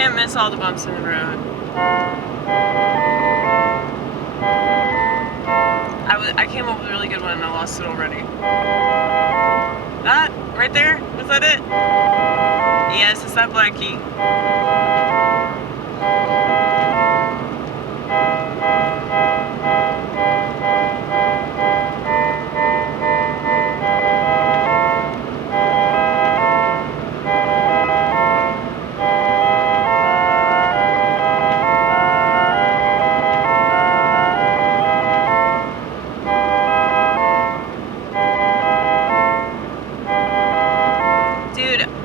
can't miss all the bumps in the road. I came up with a really good one and I lost it already. That right there? Was that it? Yes, it's that black key.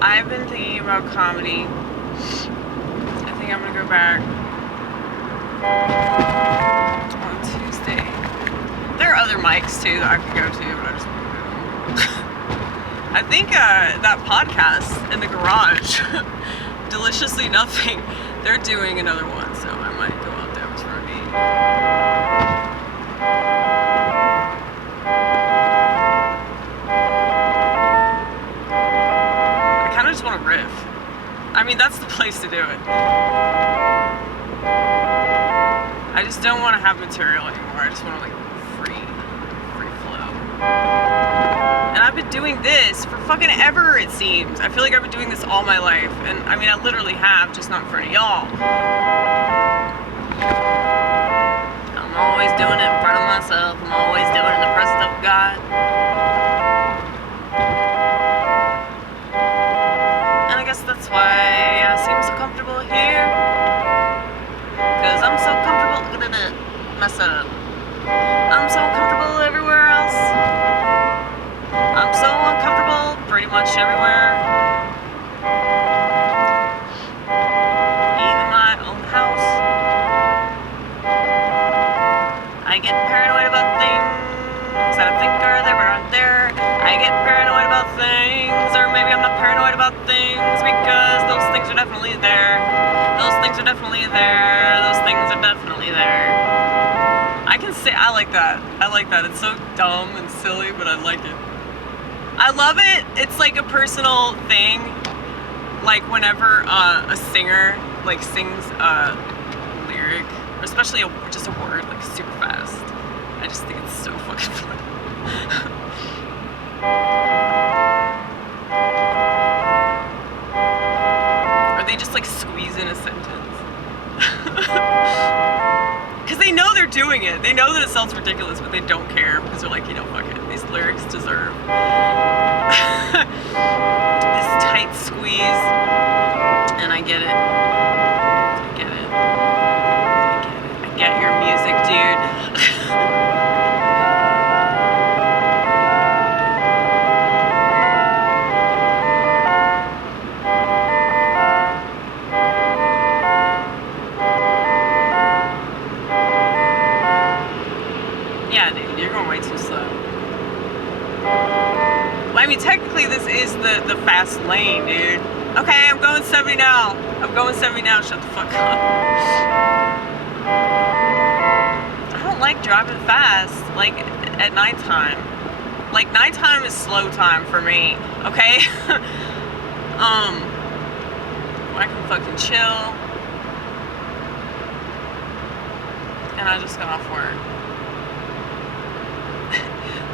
I've been thinking about comedy. I think I'm gonna go back on Tuesday. There are other mics too that I could go to, but I just won't do them. I think that podcast in the garage, Deliciously Nothing, they're doing another one, so I might go out there for a meeting. I just want to riff. I mean, that's the place to do it. I just don't want to have material anymore. I just want to like free flow. And I've been doing this for fucking ever, it seems. I feel like I've been doing this all my life. And I mean, I literally have, just not in front of y'all. I'm always doing it in front of myself. I'm always doing it in the presence of God. That's why I seem so comfortable here. Cause I'm so comfortable. Look at it. Mess up. I'm so comfortable everywhere else. I'm so uncomfortable pretty much everywhere. Even my own house. I get paranoid about things that I think are there but aren't there. I get paranoid about things, or maybe I'm not paranoid about things because those things are definitely there. Those things are definitely there. Those things are definitely there. I can say, I like that. I like that. It's so dumb and silly, but I like it. I love it. It's like a personal thing. Like whenever a singer like sings a lyric, or especially just a word like super fast. I just think it's so fucking funny. Or they just like squeeze in a sentence. Because they know they're doing it. They know that it sounds ridiculous, but they don't care because they're like, you know, fuck it. These lyrics deserve this tight squeeze. And I get it. I get it. I get it. I get your music, dude. I mean, technically this is the fast lane, dude. Okay, I'm going 70 now. I'm going 70 now. Shut the fuck up. I don't like driving fast, like, at nighttime. Like, nighttime is slow time for me, okay? I can fucking chill. And I just got off work.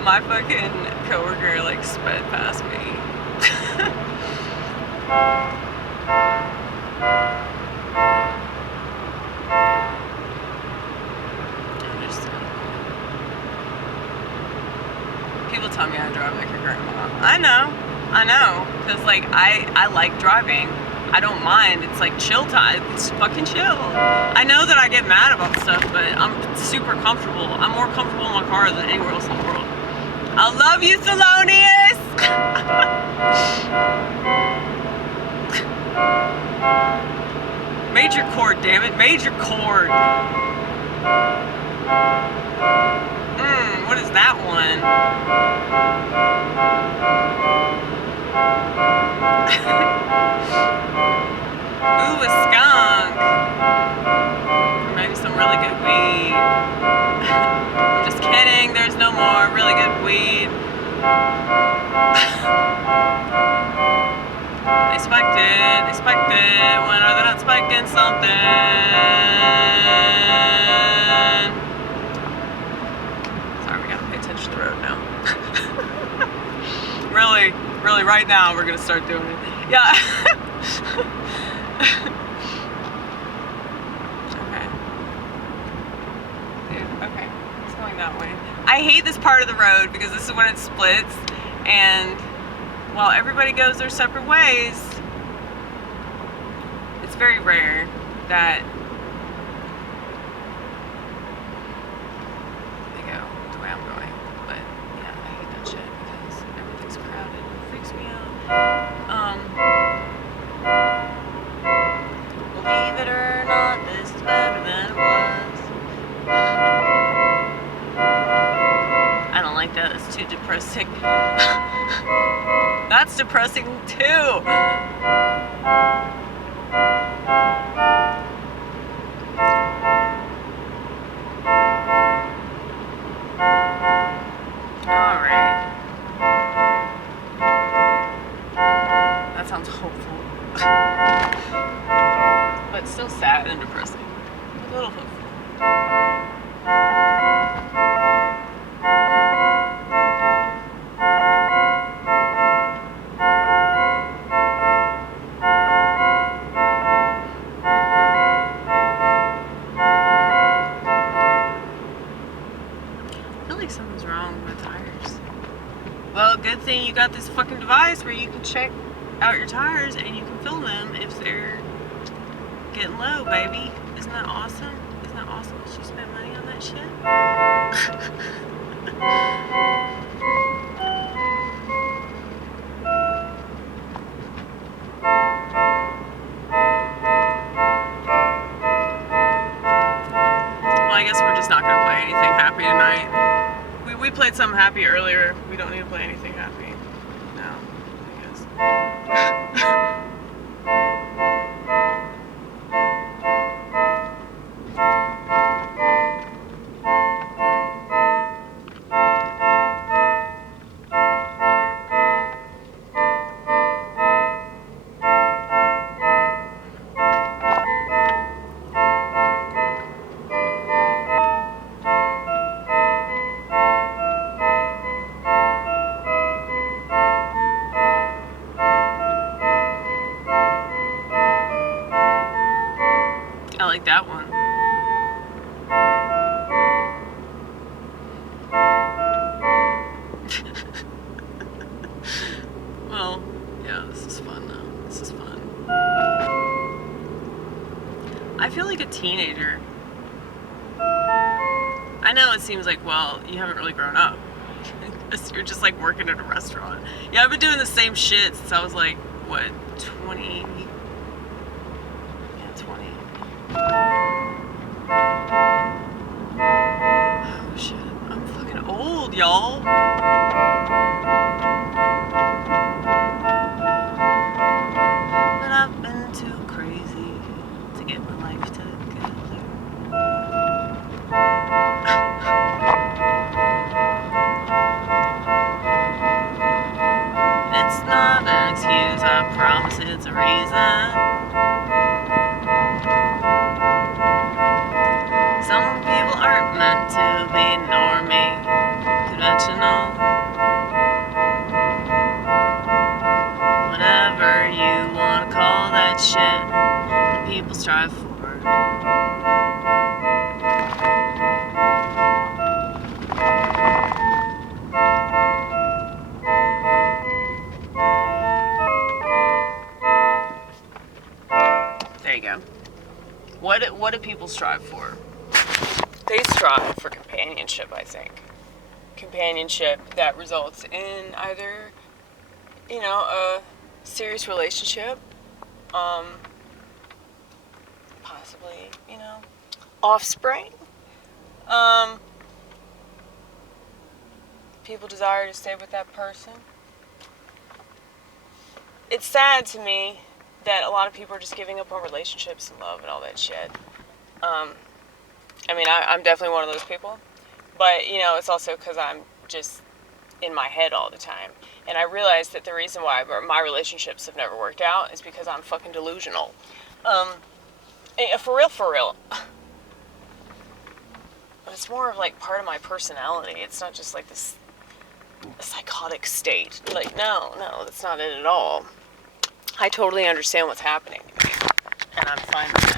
My fucking coworker like sped past me. People tell me I drive like a grandma. I know, cause like I like driving. I don't mind. It's like chill time. It's fucking chill. I know that I get mad about stuff, but I'm super comfortable. I'm more comfortable in my car than anywhere else in the world. I love you, Thelonious! Major chord, damn it. Major chord. What is that one? Ooh, a skunk. Or maybe some really good weed. I'm just kidding, there's no more really good weed. Expected. it. They spiked it. When are they not spiking something? Sorry, we gotta pay attention to the road now. Really, right now we're gonna start doing it. Yeah. Okay. Dude, okay. It's going that way. I hate this part of the road because this is when it splits, and while everybody goes their separate ways, it's very rare that they go the way I'm going. But yeah, I hate that shit because everything's crowded. It freaks me out. Believe it or not, this is better than it was. I don't like that. It's too depressing. That's depressing too. Alright. That sounds hopeful. But still sad and depressing. A little hopeful. I feel like something's wrong with my tires. Well, good thing you got this fucking device where you can check out your tires and you can fill them if they're getting low, baby. Isn't that awesome? Isn't that awesome that you spent money on that shit? Well, I guess we're just not gonna play anything happy tonight. We played something happy earlier. We don't need to play anything happy. No, I guess. I like that one. Well, yeah, this is fun though. This is fun. I feel like a teenager. I know it seems like, well, you haven't really grown up. You're just like working at a restaurant. Yeah, I've been doing the same shit since I was like, what, 20? Yeah, 20. Oh shit, I'm fucking old, y'all. But I've been too crazy to get my life together. It's not an excuse, I promise it's a reason. Some people aren't meant to be normie, conventional. Whatever you want to call that shit, that people strive for. There you go. What do people strive for? They strive for companionship, I think. Companionship that results in either, you know, a serious relationship, possibly, you know, offspring. People desire to stay with that person. It's sad to me that a lot of people are just giving up on relationships and love and all that shit. I mean, I'm definitely one of those people. But, you know, it's also because I'm just in my head all the time. And I realized that the reason why my relationships have never worked out is because I'm fucking delusional. For real. But it's more of like part of my personality. It's not just like this psychotic state. Like, no, that's not it at all. I totally understand what's happening. And I'm fine with